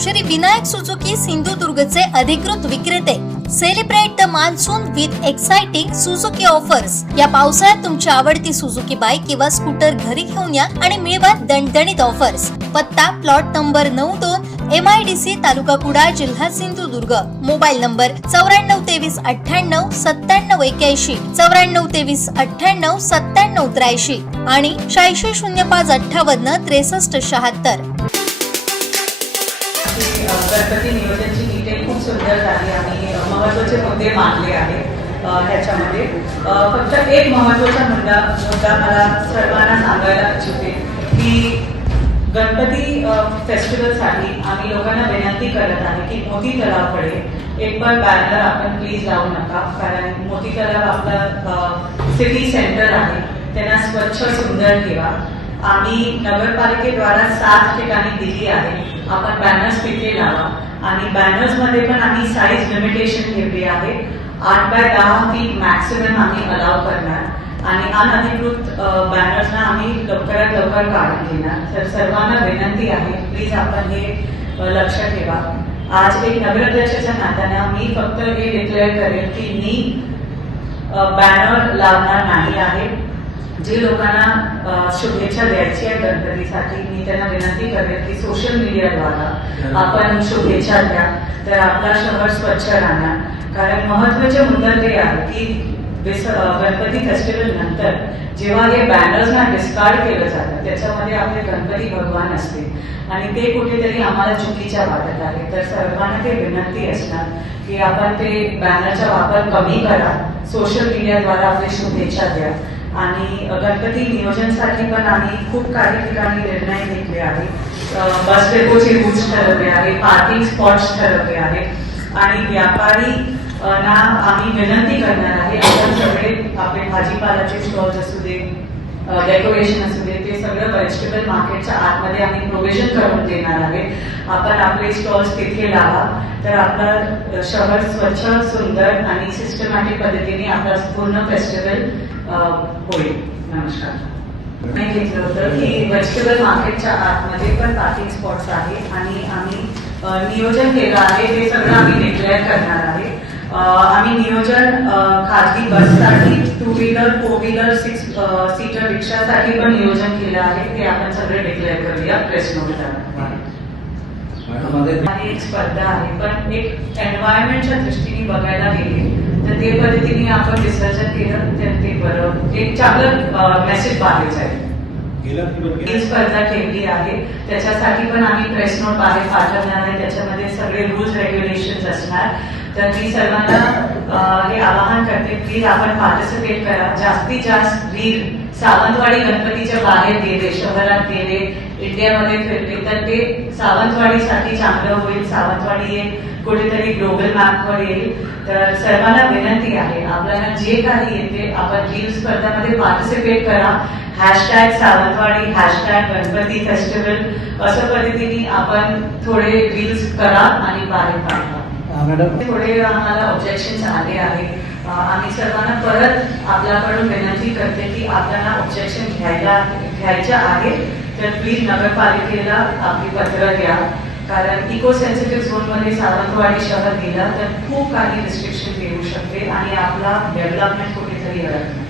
Shri Vinayak Suzuki सिंधुदुर्गचे अधिकृत विक्रेते. Celebrate the monsoon with exciting Suzuki offers. या पावसाळ्यात तुमची आवडती सुझुकी बाईक किंवा स्कूटर घरी घेऊन या आणि मिळवा दणदणीत ऑफर्स. पत्ता प्लॉट नंबर 92 MIDC तालुका कुडाळ जिल्हा सिंधुदुर्ग. मोबाईल नंबर 9423 98 97 81 9423 98 97 83 आणि 8605 58 63 76. गणपती नियोजनची डिटेल खूप सुंदर झाली आणि महत्त्वाचे मुद्दे मांडले आहेत ह्याच्यामध्ये. फक्त एक महत्त्वाचा मुद्दा मला सर्वांना सांगायला इच्छिते की गणपती फेस्टिवलसाठी आम्ही लोकांना विनंती करत आहे की मोती तलावकडे एक पण बॅनर आपण प्लीज लावू नका, कारण मोती तलाव आपला सिटी सेंटर आहे, त्यांना स्वच्छ सुंदर ठेवा. आम्ही नगरपालिकेद्वारा 7 ठिकाणी दिली आहे, आपण बॅनर्स तिथे लावा. आणि बॅनर्स मध्ये पण आम्ही साईज लिमिटेशन ठेवली आहे. 8 बाय 10 फीट मॅक्सिमम आम्ही अलाव करणार आणि अनधिकृत बॅनर्सना आम्ही लवकरात लवकर काढून घेणार. तर सर्वांना विनंती आहे, प्लीज आपण हे लक्षात ठेवा. आज एक नगराध्यक्षाच्या नात्याने मी फक्त हे डिक्लेअर करेन की मी बॅनर लावणार नाही आहे. जे लोकांना शुभेच्छा द्यायची आहे गणपतीसाठी, मी त्यांना विनंती करेन की सोशल मीडियाद्वारा आपण शुभेच्छा द्या, तर आपला शहर स्वच्छ राहणार. कारण महत्वाचे मुद्दा ते आहे की गणपती फेस्टिवल नंतर जेव्हा हे बॅनर्सना डिस्कार्ड केलं जातं त्याच्यामध्ये आपले गणपती भगवान असते आणि ते कुठेतरी आम्हाला चुकीच्या वाटत आहे. तर सर्वांना ते विनंती असणार की आपण ते बॅनरचा वापर कमी करा, सोशल मीडियाद्वारा आपले शुभेच्छा द्या. आणि गणपती नियोजनसाठी पण आम्ही खूप काही ठिकाणी निर्णय घेतले आहे. बस डेपोचे रूट्स ठरवले आहे, पार्किंग स्पॉट्स ठरवले आहेत आणि व्यापारी ना आम्ही विनंती करणार आहे, आपण सगळे आपले भाजीपालाचे स्टॉल्स असू दे, डेकोरेशन असू दे, ते सगळं व्हेजिटेबल मार्केटच्या आतमध्ये आम्ही प्रोव्हिजन करून देणार आहे. आपण आपले स्टॉल्स तिथे लावा, तर आपला शहर स्वच्छ सुंदर आणि सिस्टमॅटिक पद्धतीने आपला पूर्ण फेस्टिवल होईल. नमस्कार. मी घेतलं होतं की व्हेजिटेबल मार्केटच्या आतमध्ये पण पार्किंग स्पॉट्स आहे आणि आम्ही नियोजन केलं आहे, ते सगळं आम्ही डिक्लेअर करणार आहे. आम्ही नियोजन खाजगी बससाठी, 2 व्हीलर 4 व्हीलर 6 सीटर रिक्षासाठी पण नियोजन केलं आहे, ते आपण सगळे डिक्लेअर करूया प्रेस नोटला. एक स्पर्धा आहे, पण एक एन्व्हायरमेंटच्या दृष्टीने बघायला गेले तर ते पद्धतीने आपण विसर्जन केलं तर ते बरं, एक चांगलं मेसेज बाहेर जाईल. ही स्पर्धा ठेवली आहे, त्याच्यासाठी पण आम्ही प्रेस नोट बाहेर पाठवणार आहे, त्याच्यामध्ये सगळे रूल्स रेग्युलेशन असणार. तर मी सर्वांना हे आवाहन करते, प्लीज आपण पार्टिसिपेट करा. जास्तीत जास्त रील सावंतवाडी गणपतीच्या बाहेर गेले, शहरात गेले, इंडियामध्ये फिरले तर ते सावंतवाडीसाठी चांगलं होईल. सावंतवाडी कुठेतरी ग्लोबल मॅपवर येईल. तर सर्वांना विनंती आहे, आपल्याला जे काही येते आपण रील स्पर्धामध्ये पार्टिसिपेट करा. Hashtag Sawantwadi, hashtag Ganpati festival, असं पद्धतीने आपण थोडे रील्स करा आणि बाहेर पाठवा. थोडे आम्हाला ऑब्जेक्शन आले आहे. आम्ही सर्वांना परत आपल्याकडून विनंती करते की आपल्याला ऑब्जेक्शन घ्यायच्या आहे तर प्लीज नगरपालिकेला आपली पत्र द्या, कारण इको सेन्सिटिव्ह झोनमध्ये सावंतवाडी शहर गेला तर खूप काही रिस्ट्रिक्शन येऊ शकते आणि आपला डेव्हलपमेंट कुठेतरी अडकणार.